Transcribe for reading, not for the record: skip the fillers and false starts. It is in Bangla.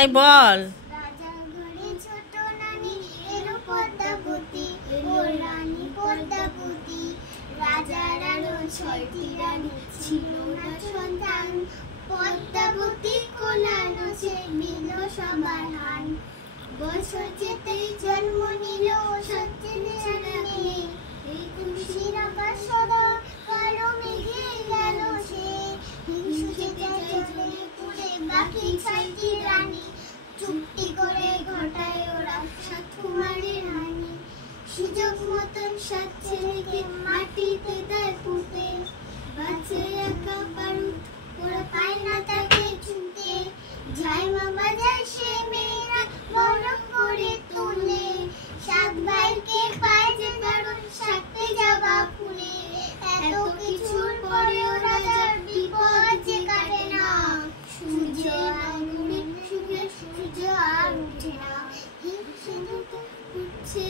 এই বল। রাজার ঘরে ছোট রানী এলো পদ্মাবতী, ও রানী পদ্মাবতী। রাজার আরো 6টি রানী, ছিল না সন্তান। পদ্মাবতী কোলানো সে মিল সবার হান। বছর যেতেই জন্ম নিল সত্যেনের রানী। এই খুশির আকাশ সদা কালো মেঘে গেল সে। হিংসু যেতে জ্বলে পুড়ে বাকি 6টি রানী। চুক্তি করে ঘটায় ওরা 7 কুমারের হানি। সুযোগ মতন 7 ছেলেকে মাটিতে দেয় পুঁতে। বাঁচে একা বারুদ, ওরা পায় না তাকে ছুঁতে। যায় মা বাজায় সে মেয়েরা বড় করে তুলে। 7 ভাইকে পায় যে কারণ সাথে যাওয়া ফুলে। এত কিছুর পরেও রাজার বিপদ যে কাটে না। সূর্য আর উঠে না, হিংসে উঠছে